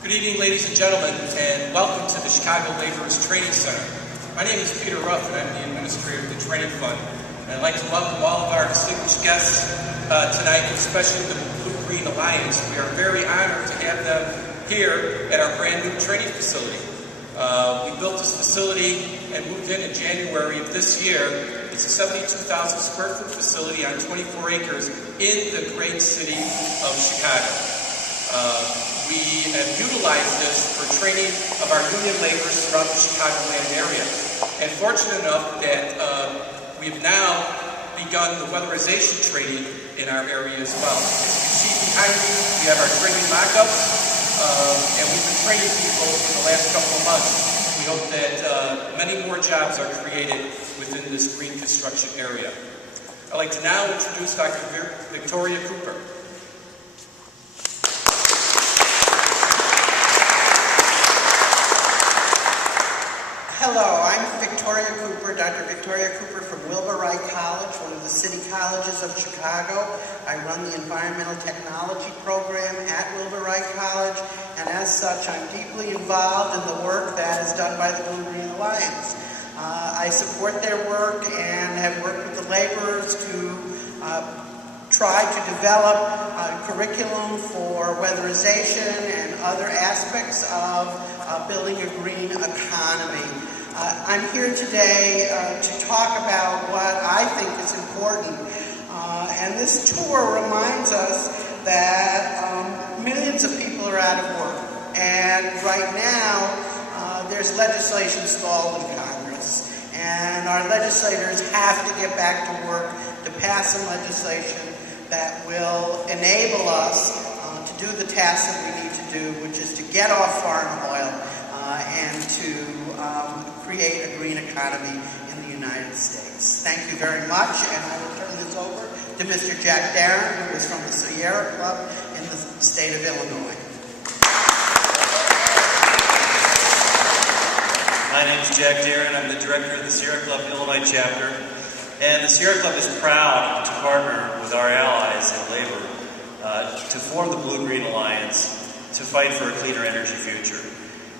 Good evening, ladies and gentlemen, and welcome to the Chicago Laborers Training Center. My name is Peter Ruff, and I'm the administrator of the Training Fund. And I'd like to welcome all of our distinguished guests tonight, especially the Blue-Green Alliance. We are very honored to have them here at our brand new training facility. We built this facility and moved in January of this year. It's a 72,000 square foot facility on 24 acres in the great city of Chicago. We have utilized this for training of our union laborers throughout the Chicagoland area. And fortunate enough that we've now begun the weatherization training in our area as well. As you can see behind me, we have our training mock-ups, and we've been training people in the last couple of months. We hope that many more jobs are created within this green construction area. I'd like to now introduce Dr. Victoria Cooper. Hello, I'm Victoria Cooper, Dr. Victoria Cooper from Wilbur Wright College, one of the city colleges of Chicago. I run the Environmental Technology program at Wilbur Wright College, and as such, I'm deeply involved in the work that is done by the Blue-Green Alliance. I support their work and have worked with the laborers to try to develop a curriculum for weatherization and other aspects of building a green economy. I'm here today to talk about what I think is important. And this tour reminds us that millions of people are out of work. And right now, there's legislation stalled in Congress. And our legislators have to get back to work to pass some legislation that will enable us to do the tasks that we need to do, which is to get off foreign oil and to create a green economy in the United States. Thank you very much, and I will turn this over to Mr. Jack Darren, who is from the Sierra Club in the state of Illinois. My name is Jack Darren. I'm the director of the Sierra Club Illinois chapter. And the Sierra Club is proud to partner with our allies in labor to form the Blue-Green Alliance to fight for a cleaner energy future.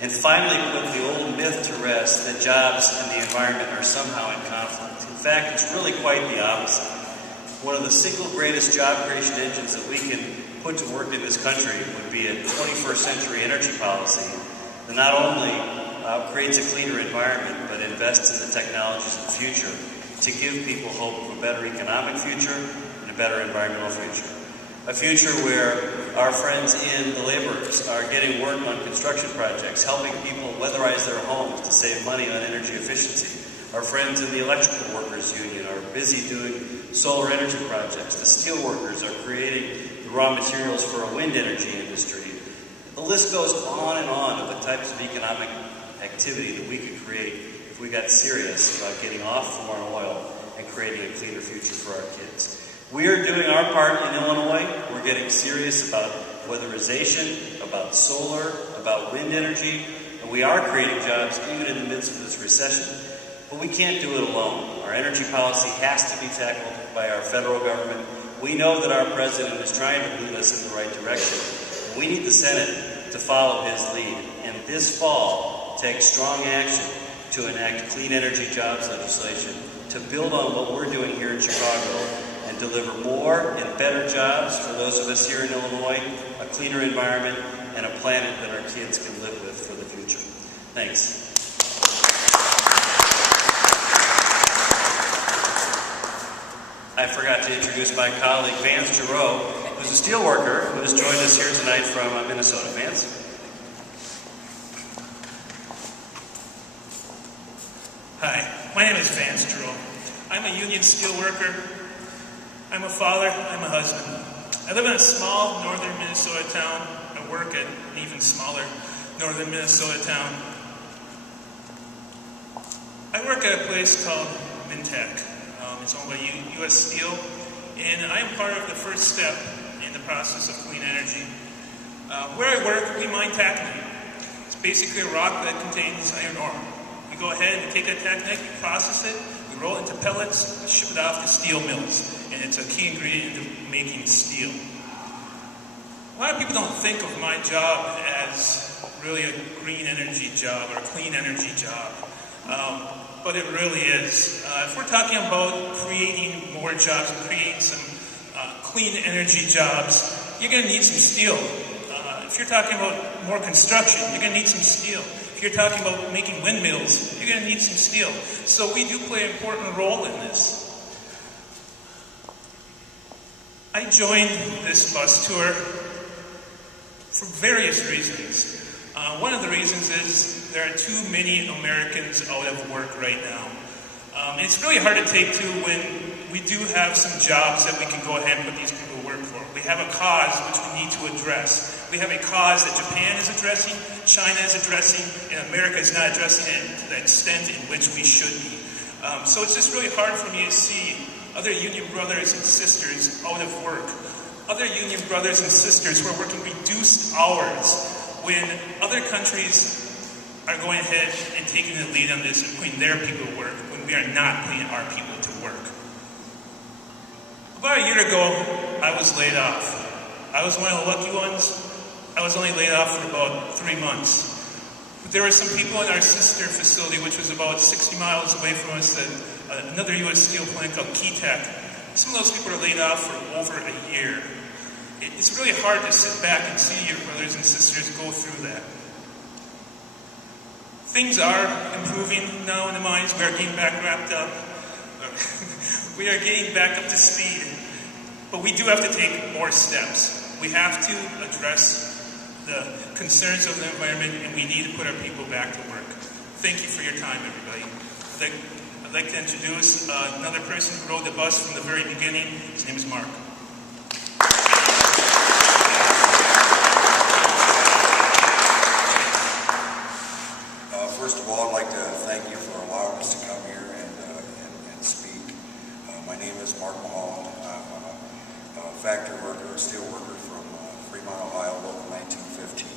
And finally put the old myth to rest that jobs and the environment are somehow in conflict. In fact, it's really quite the opposite. One of the single greatest job creation engines that we can put to work in this country would be a 21st century energy policy that not only creates a cleaner environment, but invests in the technologies of the future to give people hope of a better economic future and a better environmental future. A future where our friends in the laborers are getting work on construction projects, helping people weatherize their homes to save money on energy efficiency. Our friends in the electrical workers union are busy doing solar energy projects. The steel workers are creating the raw materials for a wind energy industry. The list goes on and on of the types of economic activity that we could create if we got serious about getting off foreign oil and creating a cleaner future for our kids. We are doing our part in Illinois. We're getting serious about weatherization, about solar, about wind energy, and we are creating jobs even in the midst of this recession. But we can't do it alone. Our energy policy has to be tackled by our federal government. We know that our president is trying to move us in the right direction. We need the Senate to follow his lead, and this fall take strong action to enact clean energy jobs legislation to build on what we're doing here in Chicago and deliver more and better jobs for those of us here in Illinois, a cleaner environment, and a planet that our kids can live with for the future. Thanks. I forgot to introduce my colleague, Vance Drew, who's a steel worker who has joined us here tonight from Minnesota. Vance? Hi, my name is Vance Drew. I'm a union steel worker. I'm a father. I'm a husband. I live in a small northern Minnesota town. I work at an even smaller northern Minnesota town. I work at a place called Mintech. It's owned by U.S. Steel, and I am part of the first step in the process of clean energy. Where I work, we mine taconite. It's basically a rock that contains iron ore. We go ahead and take that taconite, we process it, we roll it into pellets, and ship it off to steel mills, and it's a key ingredient in making steel. A lot of people don't think of my job as really a green energy job or a clean energy job, but it really is. If we're talking about creating more jobs and creating some clean energy jobs, you're going to need some steel. If you're talking about more construction, you're going to need some steel. If you're talking about making windmills, you're going to need some steel. So we do play an important role in this. I joined this bus tour for various reasons. One of the reasons is there are too many Americans out of work right now. It's really hard to take to when we do have some jobs that we can go ahead and put these people to work for. We have a cause which we need to address. We have a cause that Japan is addressing, China is addressing, and America is not addressing it to the extent in which we should be. So it's just really hard for me to see other union brothers and sisters out of work. Other union brothers and sisters who are working reduced hours when other countries are going ahead and taking the lead on this and putting their people to work when we are not putting our people to work. About a year ago, I was laid off. I was one of the lucky ones. I was only laid off for about 3 months. But there were some people in our sister facility, which was about 60 miles away from us, that another U.S. steel plant called Keytech. Some of those people are laid off for over a year. It's really hard to sit back and see your brothers and sisters go through that. Things are improving now in the mines. We are getting back wrapped up. We are getting back up to speed. But we do have to take more steps. We have to address the concerns of the environment, and we need to put our people back to work. Thank you for your time, everybody. I'd like to introduce another person who rode the bus from the very beginning. His name is Mark. First of all, I'd like to thank you for allowing us to come here and speak. My name is Mark Mulholland. I'm a factory worker, a steel worker from Fremont, Ohio, local 1915.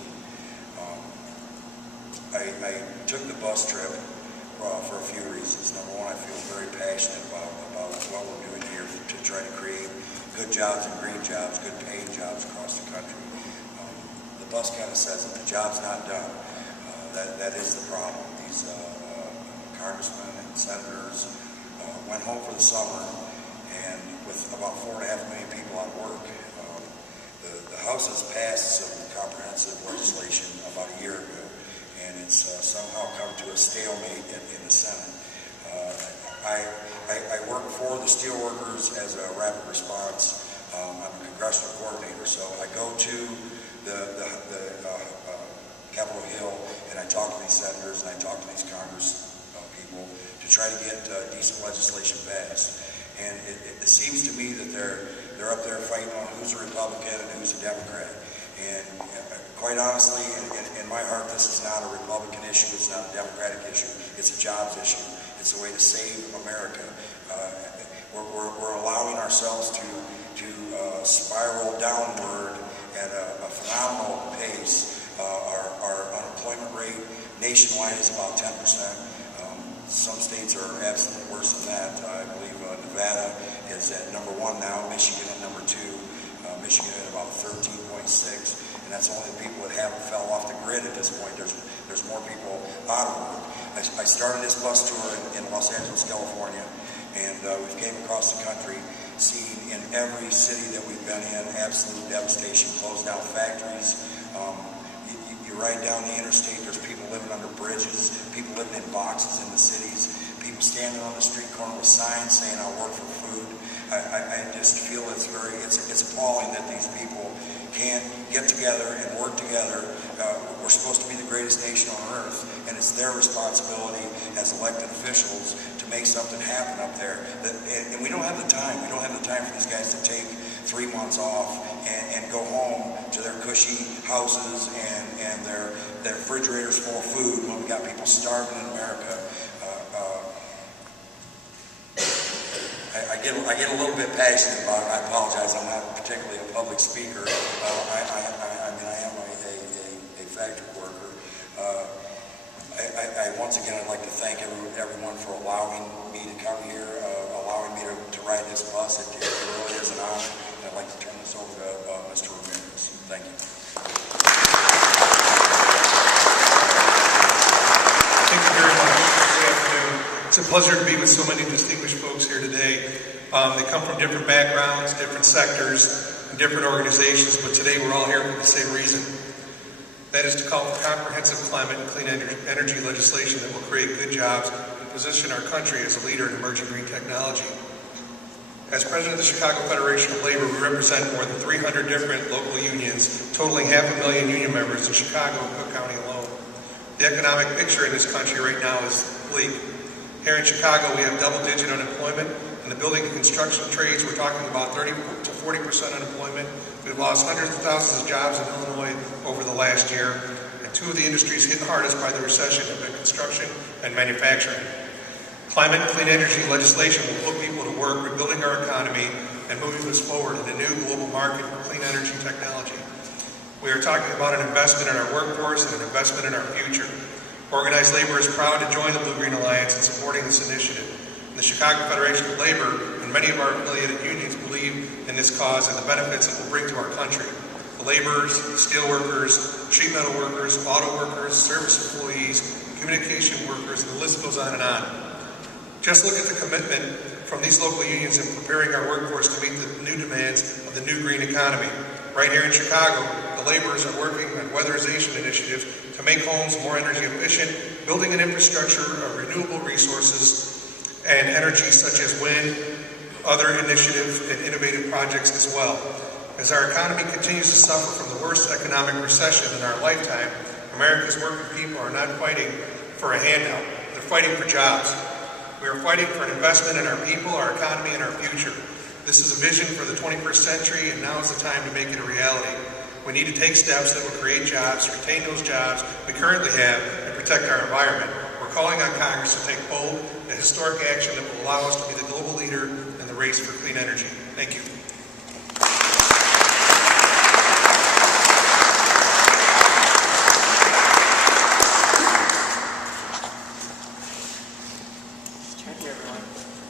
I took the bus trip for a few reasons. Number one, I feel very passionate about what we're doing here to try to create good jobs and green jobs, good paying jobs across the country. The bus kind of says that the job's not done. That is the problem. These congressmen and senators went home for the summer, and with about 4.5 million people on work, the House has passed some comprehensive legislation about a year ago, and it's somehow come to a stalemate in the Senate. I work for the steelworkers as a rapid response. I'm a congressional coordinator, so I go to the Capitol Hill, and I talk to these senators and I talk to these Congress people to try to get decent legislation passed. And it seems to me that they're up there fighting on who's a Republican and who's a Democrat. And quite honestly, in my heart, this is not a Republican issue. It's not a Democratic issue. It's a jobs issue. It's a way to save America. We're allowing ourselves to spiral downward at a phenomenal pace. Our unemployment rate nationwide is about 10%. Some states are absolutely worse than that. I believe Nevada is at number 1 now, Michigan at number 2, Michigan at about 13.6, and that's only the people that haven't fell off the grid at this point. There's more people out of work. I started this bus tour in Los Angeles, California, and we've came across the country, seeing in every city that we've been in absolute devastation, closed down factories. You ride down the interstate, there's people living under bridges, people living in boxes in the cities, people standing on the street corner with signs saying, "I'll work for food." I just feel it's appalling that these people can't get together and work together. We're supposed to be the greatest nation on earth, and it's their responsibility as elected officials to make something happen up there. And we don't have the time. We don't have the time for these guys to take 3 months off and go home to their cushy houses and their refrigerators full of food when we got people starving in America. I get a little bit passionate about it. I apologize. I'm not particularly a public speaker. I am a factory worker. Once again, I'd like to thank everyone for allowing me to come here, allowing me to ride this bus. It really is an honor. And I'd like to turn this over to Mr. Ramirez. Thank you. It's a pleasure to be with so many distinguished folks here today. They come from different backgrounds, different sectors, and different organizations, but today we're all here for the same reason. That is to call for comprehensive climate and clean energy legislation that will create good jobs and position our country as a leader in emerging green technology. As president of the Chicago Federation of Labor, we represent more than 300 different local unions, totaling 500,000 union members in Chicago and Cook County alone. The economic picture in this country right now is bleak. Here in Chicago, we have double-digit unemployment. In the building and construction trades, we're talking about 30 to 40% unemployment. We've lost hundreds of thousands of jobs in Illinois over the last year. And two of the industries hit hardest by the recession have been construction and manufacturing. Climate and clean energy legislation will put people to work, rebuilding our economy and moving us forward in a new global market for clean energy technology. We are talking about an investment in our workforce and an investment in our future. Organized labor is proud to join the Blue-Green Alliance in supporting this initiative. And the Chicago Federation of Labor and many of our affiliated unions believe in this cause and the benefits it will bring to our country. The laborers, steel workers, sheet metal workers, auto workers, service employees, communication workers, and the list goes on and on. Just look at the commitment from these local unions in preparing our workforce to meet the new demands of the new green economy. Right here in Chicago, the laborers are working on weatherization initiatives to make homes more energy efficient, building an infrastructure of renewable resources and energy such as wind, other initiatives and innovative projects as well. As our economy continues to suffer from the worst economic recession in our lifetime, America's working people are not fighting for a handout. They're fighting for jobs. We are fighting for an investment in our people, our economy, and our future. This is a vision for the 21st century, and now is the time to make it a reality. We need to take steps that will create jobs, retain those jobs we currently have, and protect our environment. We're calling on Congress to take bold and historic action that will allow us to be the global leader in the race for clean energy. Thank you.